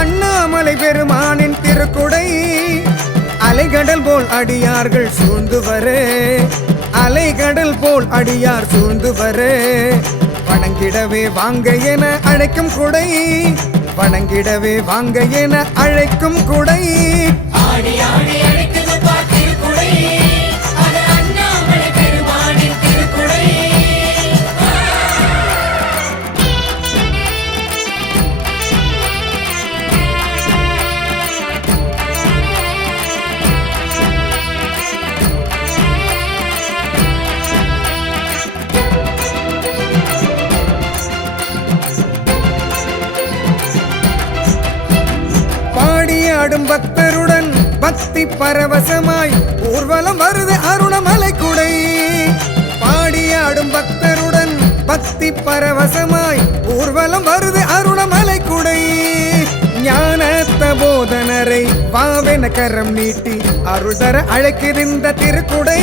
அண்ணாமலை பெருமானின் திருக்குடை. அலைகடல் போல் அடியார்கள் சூழ்ந்து வரே, அலைகடல் போல் அடியார் சூழ்ந்து வரே. வணங்கிடவே வாங்க என அழைக்கும் குடை, வணங்கிடவே வாங்க என அழைக்கும் குடை. ஆடி ஆடி அழைக்குது திருக்குடை, அது அண்ணாமலை பெருமானின் திருக்குடை. பாடியாடும் பக்தருடன் பக்தி பரவசமாய் ஊர்வலம் வருது அருணமலை குடை. பாடியாடும் பக்தருடன் பக்தி பரவசமாய் ஊர்வலம் வருது அருணமலை குடை. ஞானத்த போதனரை வாவென கரம் நீட்டி அருள் தர அழைக்கிருந்த திருக்குடை.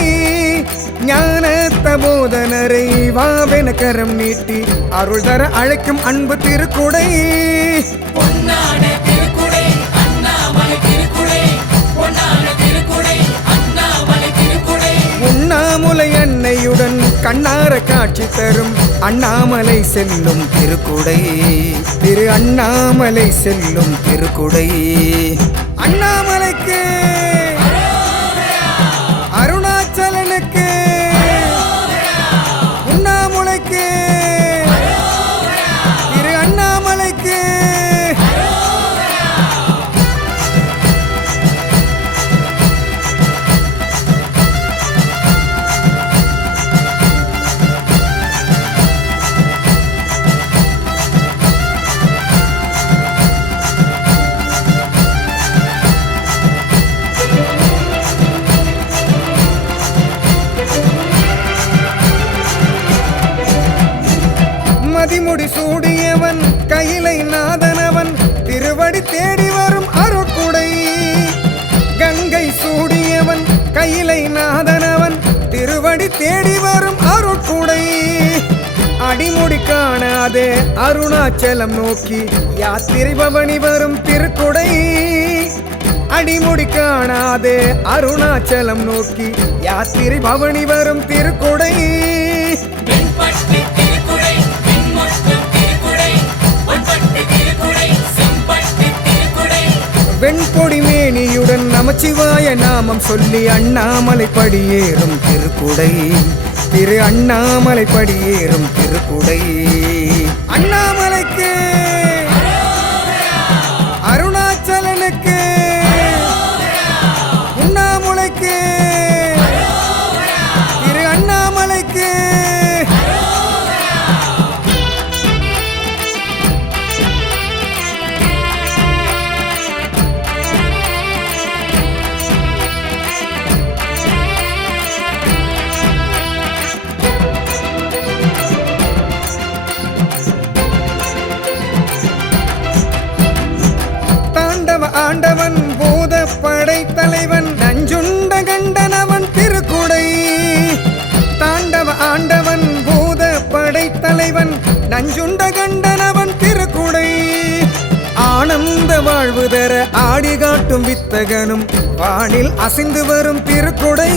ஞானத்த போதனரை வாவென கரம் நீட்டி அருள் தர அழைக்கும் அன்பு திருக்குடை. பொன்னான திருக்குடை அண்ணாமலை திருக்குடை, பொன்னான திருக்குடை அண்ணாமலை திருக்குடை. உண்ணாமுலை அன்னையுடன் கண்ணார காட்சி தரும் அண்ணாமலை செல்லும் திருக்குடை, திரு அண்ணாமலை செல்லும் திருக்குடை. அண்ணாமலைக்கு அருணாச்சலனுக்கு உண்ணாமுலைக்கு திரு அண்ணாமலைக்கு. மதிமுடி சூடியவன் கையிலை நாதனவன் திருவடி தேடி வரும் அருட்குடை. கங்கை சூடியவன் கையிலை நாதனவன் திருவடி தேடி வரும் அருட்குடை. அடிமுடி காணாதே அருணாச்சலம் நோக்கி யாத்திரை பவனி வரும் திருக்குடை. அடிமுடி காணாதே அருணாச்சலம் நோக்கி யாத்திரை பவனி வரும் திருக்குடை. வெண்பட்டு திருக்குடை, வெண்மொட்டும் திருக்குடை, பொன்பட்டு திருக்குடை, செம்பட்டு திருக்குடை. வெண்பொடி மேனியுடன் நமச்சிவாய நாமம் சொல்லி அண்ணாமலை படியேறும் திருக்குடை, திரு அண்ணாமலை படியேறும் திருக்குடை. அண்ணாமலைக்கு அருணாச்சலனுக்கு உண்ணாமுலைக்கு திரு அண்ணாமலைக்கு. ஆண்டவன் பூத படை தலைவன் நஞ்சுண்ட கண்டனவன் திருக்குடை. தாண்டவ ஆண்டவன் பூத படை தலைவன் நஞ்சுண்ட கண்டனவன் திருக்குடை. ஆனந்த வாழ்வு தர ஆடி காட்டும் வித்தகனும் வானில் அசைந்து வரும் திருக்குடை.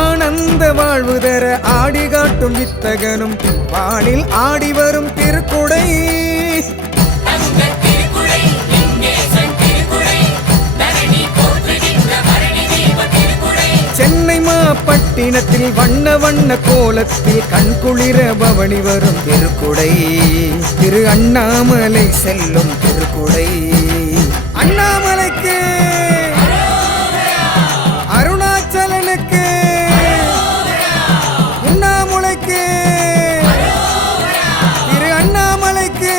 ஆனந்த வாழ்வு தர ஆடி காட்டும் வித்தகனும் வானில் ஆடி வரும் திருக்குடை. சென்னை மாப்பட்டினத்தில் வண்ண வண்ண கோலத்தில் கண்குளிர பவனி வரும் திருக்குடை, திரு அண்ணாமலை செல்லும் திருக்குடை. அண்ணாமலைக்கு அருணாச்சலனுக்கு உண்ணாமுலைக்கு திரு அண்ணாமலைக்கு.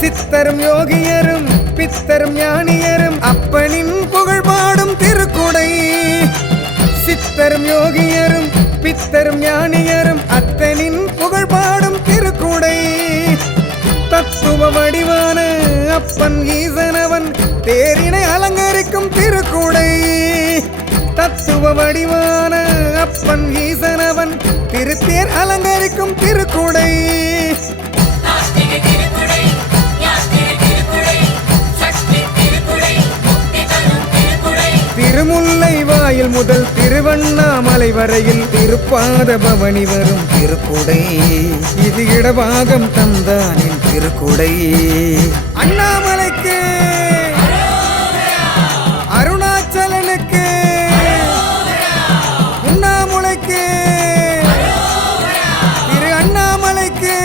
சித்தரும் யோகியரும் பித்தரும் ஞானியரும் அப்பனின் புகழ் பாடும் யோகியரும் பித்தரும் ஞானியரும் அத்தனின் புகழ் பாடும் திருக்குடை. தத்துவ வடிவான அப்பன் ஈசனவன் தேரினை அலங்கரிக்கும் திருக்குடை. தத்துவ வடிவான அப்பன் ஈசனவன் திருத்தேர் அலங்கரிக்கும் திருக்குடை. நாஸ்திக திருக்குடை, யாத்திரை திருக்குடை, சக்தி திருக்குடை, முக்தி தரும் திருக்குடை. திருமுல்லை வாயில் முதல் திருவண்ணாமலை வரையில் திருப்பாத பவனி வரும் திருக்குடை. இது இடபாகம் தந்தானின் திருக்குடை. அண்ணாமலைக்கு அருணாச்சலனுக்கு உண்ணாமுலைக்கு திரு அண்ணாமலைக்கு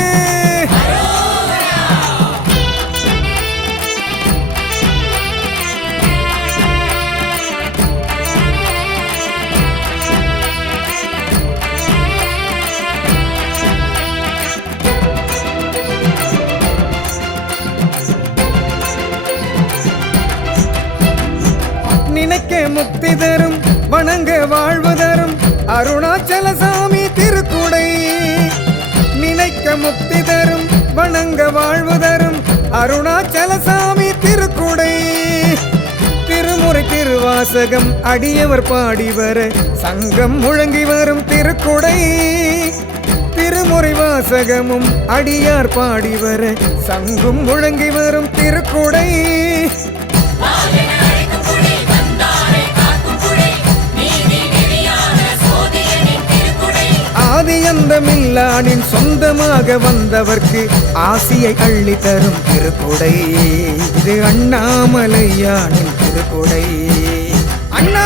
நினைக்க முக்தி தரும் வணங்க வாழ்வு தரும் அருணாச்சல சாமி திருக்குடை. நினைக்க முக்தி தரும் வணங்க வாழ்வு தரும் அருணாச்சல சாமி திருக்குடை. திருமுறை திருவாசகம் அடியவர் பாடி வர சங்கம் முழங்கி வரும் திருக்குடை. திருமுறை வாசகமும் அடியார் பாடி வர சங்கும் முழங்கி வரும் திருக்குடை. வாழென அழைக்கும் குடை, வந்தாரை காக்கும் குடை, நீதி நெறியான சோதியனின் திருக்குடை. ஆதி அந்தமில்லானின் சொந்தமாக வந்தவர்க்கு ஆசியை அள்ளி தரும் திருக்குடை. இது அண்ணாமலையானின் திருக்குடை. அண்ணா